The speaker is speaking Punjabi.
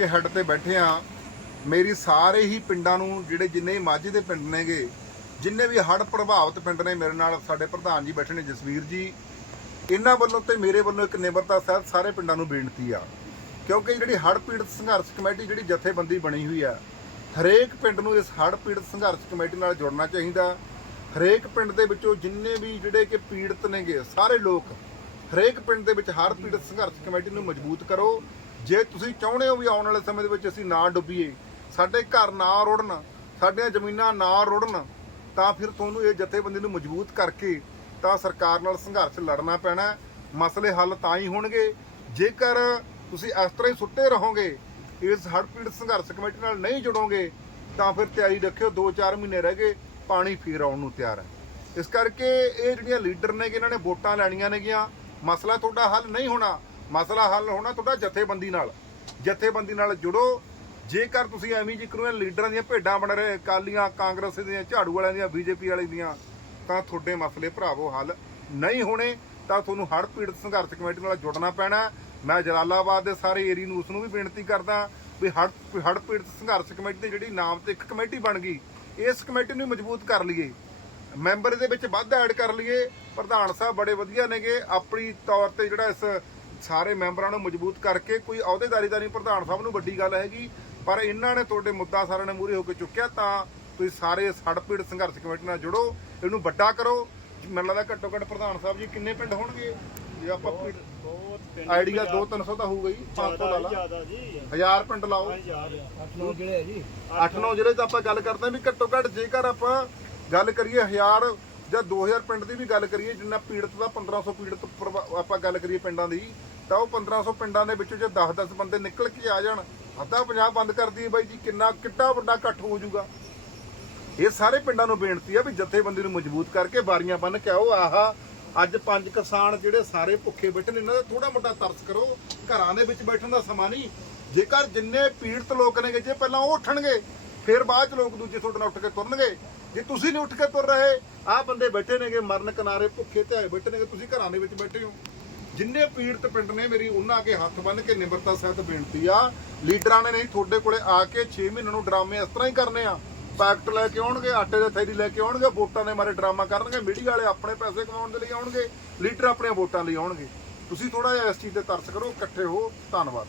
ਕੇ ਹੈੱਡ ਤੇ ਬੈਠੇ ਆ। ਮੇਰੀ ਸਾਰੇ ਹੀ ਪਿੰਡਾਂ ਨੂੰ ਜਿਹੜੇ ਜਿੰਨੇ ਮਾਝੇ ਦੇ ਪਿੰਡ ਨੇਗੇ, ਜਿੰਨੇ ਵੀ ਹੜ੍ਹ ਪ੍ਰਭਾਵਿਤ ਪਿੰਡ ਨੇ ਮੇਰੇ ਨਾਲ, ਸਾਡੇ ਪ੍ਰਧਾਨ ਜੀ ਬੈਠੇ ਨੇ ਜਸਵੀਰ ਜੀ। ਇਹਨਾਂ ਵੱਲੋਂ ਤੇ ਮੇਰੇ ਵੱਲੋਂ ਇੱਕ ਨਿਮਰਤਾ ਸਾਹਿਬ ਸਾਰੇ ਪਿੰਡਾਂ ਨੂੰ ਬੇਨਤੀ ਆ। ਕਿਉਂਕਿ ਜਿਹੜੀ ਹੜ੍ਹ ਪੀੜਤ ਸੰਘਰਸ਼ ਕਮੇਟੀ ਜਿਹੜੀ ਜਥੇਬੰਦੀ ਬਣੀ ਹੋਈ ਆ, ਹਰੇਕ ਪਿੰਡ ਨੂੰ ਇਸ ਹੜ੍ਹ ਪੀੜਤ ਸੰਘਰਸ਼ ਕਮੇਟੀ ਨਾਲ ਜੁੜਨਾ ਚਾਹੀਦਾ। ਹਰੇਕ ਪਿੰਡ ਦੇ ਵਿੱਚੋਂ ਜਿੰਨੇ ਵੀ ਜਿਹੜੇ ਕਿ ਪੀੜਤ ਨੇਗੇ, ਸਾਰੇ ਲੋਕ ਹਰੇਕ ਪਿੰਡ ਦੇ ਵਿੱਚ ਹੜ੍ਹ ਪੀੜਤ ਸੰਘਰਸ਼ ਕਮੇਟੀ ਨੂੰ ਮਜ਼ਬੂਤ ਕਰੋ। ਜੇ ਤੁਸੀਂ ਚਾਹੁੰਦੇ ਹੋ ਵੀ ਆਉਣ ਵਾਲੇ ਸਮੇਂ ਦੇ ਵਿੱਚ ਅਸੀਂ ਨਾ ਡੁੱਬੀਏ, ਸਾਡੇ ਘਰ ਨਾ ਰੁੜਨ, ਸਾਡੀਆਂ ਜ਼ਮੀਨਾਂ ਨਾ ਰੁੜਨ, ਤਾਂ ਫਿਰ ਤੁਹਾਨੂੰ ਇਹ ਜਥੇਬੰਦੀ ਨੂੰ ਮਜ਼ਬੂਤ ਕਰਕੇ ਤਾਂ ਸਰਕਾਰ ਨਾਲ ਸੰਘਰਸ਼ ਲੜਨਾ ਪੈਣਾ ਮਸਲੇ ਹੱਲ ਤਾਂ ਹੀ ਹੋਣਗੇ। ਜੇਕਰ ਤੁਸੀਂ ਇਸ ਤਰ੍ਹਾਂ ਹੀ ਸੁੱਤੇ ਰਹੋਗੇ, ਇਸ ਹੜ੍ਹ ਪੀੜਤ ਸੰਘਰਸ਼ ਕਮੇਟੀ ਨਾਲ ਨਹੀਂ ਜੁੜੋਗੇ, ਤਾਂ ਫਿਰ ਤਿਆਰੀ ਰੱਖਿਓ 2-4 ਮਹੀਨੇ ਰਹਿ ਗਏ, ਪਾਣੀ ਫੇਰ ਆਉਣ ਨੂੰ ਤਿਆਰ ਹੈ। ਇਸ ਕਰਕੇ ਇਹ ਜਿਹੜੀਆਂ ਲੀਡਰ ਨੇ ਕਿ ਇਹਨਾਂ ਨੇ ਵੋਟਾਂ ਲੈਣੀਆਂ ਨੇਗੀਆਂ। ਮਸਲਾ ਤੁਹਾਡਾ ਹੱਲ ਨਹੀਂ ਹੋਣਾ। ਮਸਲਾ ਹੱਲ ਹੋਣਾ ਤੁਹਾਡਾ ਜਥੇਬੰਦੀ ਨਾਲ। ਜਥੇਬੰਦੀ ਨਾਲ ਜੁੜੋ। ਜੇਕਰ ਤੁਸੀਂ ਐਵੇਂ ਜਿਕਰ ਇਹ ਲੀਡਰਾਂ ਦੀਆਂ ਭੇਡਾਂ ਬਣ ਰਹੇ ਕਾਲੀਆਂ ਕਾਂਗਰਸ ਦੀਆਂ, ਝਾੜੂ ਵਾਲਿਆਂ ਦੀਆਂ, ਬੀਜੇਪੀ ਵਾਲੇ ਦੀਆਂ, ਤਾਂ ਤੁਹਾਡੇ ਮਸਲੇ ਭਰਾਵੋ ਹੱਲ ਨਹੀਂ ਹੋਣੇ। ਤਾਂ ਤੁਹਾਨੂੰ ਹੜ੍ਹ ਪੀੜਤ ਸੰਘਰਸ਼ ਕਮੇਟੀ ਨਾਲ ਜੁੜਨਾ ਪੈਣਾ। ਮੈਂ ਜਲਾਲਾਬਾਦ ਦੇ ਸਾਰੇ ਏਰੀਆ ਨੂੰ ਉਸ ਨੂੰ ਵੀ ਬੇਨਤੀ ਕਰਦਾ ਵੀ ਹੜ੍ਹ ਹੜ੍ਹ ਪੀੜਤ ਸੰਘਰਸ਼ ਕਮੇਟੀ ਦੀ ਜਿਹੜੀ ਨਾਮ ਤੇ ਇੱਕ ਕਮੇਟੀ ਬਣ ਗਈ, ਇਸ ਕਮੇਟੀ ਨੂੰ ਮਜ਼ਬੂਤ ਕਰ ਲਈਏ। ਮੈਂਬਰ ਦੇ ਵਿੱਚ ਵੱਧ ਐਡ ਕਰ ਲਈਏ। ਪ੍ਰਧਾਨ ਸਾਹਿਬ ਬੜੇ ਵਧੀਆ ਨੇਗੇ। ਆਪਣੀ ਤੌਰ ਤੇ ਜਿਹੜਾ ਇਸ ਸਾਰੇ ਮੈਂਬਰਾਂ ਨੂੰ ਮਜ਼ਬੂਤ ਕਰਕੇ ਕੋਈ ਅਹੁਦੇਦਾਰੀ ਦਾ ਨਹੀਂ ਪ੍ਰਧਾਨ ਸਾਹਿਬ ਨੂੰ ਵੱਡੀ ਗੱਲ ਹੈਗੀ ਪਰ ਇਹਨਾਂ ਨੇ ਤੁਹਾਡੇ ਮੁੱਦਾ ਸਾਰਿਆਂ ਨੇ ਮੂਰੇ ਹੋ ਕੇ ਚੁੱਕਿਆ ਤਾਂ ਤੁਸੀਂ ਸਾਰੇ ਸੜਪੀੜ ਸੰਘਰਸ਼ ਕਮੇਟੀ ਨਾਲ ਜੁੜੋ ਇਹਨੂੰ ਵੱਡਾ ਕਰੋ। ਮੈਨੂੰ ਲੱਗਦਾ ਘੱਟੋ ਘੱਟ ਪ੍ਰਧਾਨ ਸਾਹਿਬ ਜੀ ਕਿੰਨੇ ਪਿੰਡ ਹੋਣਗੇ? ਜੇ ਆਪਾਂ ਆਈਡੀਆ 2-300 ਤਾਂ ਹੋਊਗਾ ਜੀ 500 ਲਾ ਲਾ। ਜ਼ਿਆਦਾ ਜੀ। ਹਜ਼ਾਰ ਪਿੰਡ ਲਾਓ। ਹਜ਼ਾਰ। ਲੋਕ ਜਿਹੜੇ ਹੈ ਜੀ। 8-9 ਜ਼ਿਲ੍ਹੇ 'ਚ ਆਪਾਂ ਗੱਲ ਕਰਦੇ ਹਾਂ ਵੀ ਘੱਟੋ ਘੱਟ ਜੇਕਰ ਆਪਾਂ ਗੱਲ ਕਰੀਏ 1000 ਜਾਂ 2000 ਪਿੰਡ ਦੀ ਵੀ ਗੱਲ ਕਰੀਏ, ਜਿੰਨਾ ਪੀੜਤ ਦਾ 1500 ਪੀੜਤ ਆਪਾਂ ਗੱਲ ਕਰੀਏ ਪਿੰਡਾਂ ਦੀ, ਤਾਂ ਉਹ 1500 ਪਿੰਡਾਂ ਦੇ ਵਿੱਚੋਂ ਜੇ 10-10 ਬੰਦੇ ਨਿਕਲ ਕੇ ਆ ਜਾਣ, ਅੱਧਾ ਪੰਜਾਬ ਬੰਦ ਕਰ ਦਈਏ ਬਾਈ ਜੀ, ਕਿੰਨਾ, ਕਿੱਡਾ ਵੱਡਾ ਇਕੱਠ ਹੋ ਜਾਊਗਾ। ਇਹ ਸਾਰੇ ਪਿੰਡਾਂ ਨੂੰ ਬੇਨਤੀ ਆ ਵੀ ਜਥੇਬੰਦੀ ਨੂੰ ਮਜ਼ਬੂਤ ਕਰਕੇ ਵਾਰੀਆਂ ਬੰਨ ਕੇ ਆਓ, ਆਹਾ ਅੱਜ ਪੰਜ ਕਿਸਾਨ ਜਿਹੜੇ ਸਾਰੇ ਭੁੱਖੇ ਬੈਠੇ ਨੇ, ਇਹਨਾਂ ਦਾ ਥੋੜਾ ਮੋਟਾ ਤਰਸ ਕਰੋ, ਘਰਾਂ ਦੇ ਵਿੱਚ ਬੈਠਣ ਦਾ ਸਮਾਂ ਨਹੀਂ। ਜੇਕਰ ਜਿੰਨੇ ਪੀੜਤ ਲੋਕ ਨੇਗੇ, ਜੇ ਪਹਿਲਾਂ ਉਹ ਉੱਠਣਗੇ, ਫਿਰ ਬਾਅਦ ਚ ਲੋਕ ਦੂਜੇ ਤੁਹਾਡੇ ਨਾਲ ਉੱਠ ਕੇ ਤੁਰਨਗੇ। ਜੇ ਤੁਸੀਂ ਨਹੀਂ ਉੱਠ ਕੇ ਤੁਰ ਰਹੇ, ਆਹ ਬੰਦੇ ਬੈਠੇ ਨੇਗੇ, ਮਰਨ ਕਿਨਾਰੇ, ਭੁੱਖੇ ਤੇ ਆਏ ਬੈਠੇ ਨੇਗੇ, ਤੁਸੀਂ ਘਰਾਂ ਦੇ ਵਿੱਚ ਬੈਠੇ ਹੋ। ਜਿੰਨੇ ਪੀੜਤ ਪਿੰਡ ਨੇ ਮੇਰੀ, ਉਹਨਾਂ ਕੇ ਹੱਥ ਬੰਨ ਕੇ ਨਿਮਰਤਾ ਸਹਿਤ ਬੇਨਤੀ ਆ। ਲੀਡਰਾਂ ਨੇ ਨਹੀਂ, ਤੁਹਾਡੇ ਕੋਲੇ ਆ ਕੇ 6 ਮਹੀਨੇ ਨੂੰ ਡਰਾਮੇ ਇਸ ਤਰ੍ਹਾਂ ਹੀ ਕਰਨੇ ਆ। ਪੈਕਟ ਲੈ ਕੇ ਆਉਣਗੇ, ਆਟੇ ਦੇ ਥੈਲੀ ਲੈ ਕੇ ਆਉਣਗੇ, ਵੋਟਾਂ ਦੇ ਮਾਰੇ ਡਰਾਮਾ ਕਰਨਗੇ, ਮੀਡੀਆ ਵਾਲੇ ਆਪਣੇ ਪੈਸੇ ਕਮਾਉਣ ਦੇ ਲਈ ਆਉਣਗੇ, ਲੀਡਰ ਆਪਣੀਆਂ ਵੋਟਾਂ ਲਈ ਆਉਣਗੇ। ਤੁਸੀਂ ਥੋੜਾ ਜਿਹਾ ਇਸ ਚੀਜ਼ ਤੇ ਤਰਸ ਕਰੋ, ਇਕੱਠੇ ਹੋ, ਧੰਨਵਾਦ।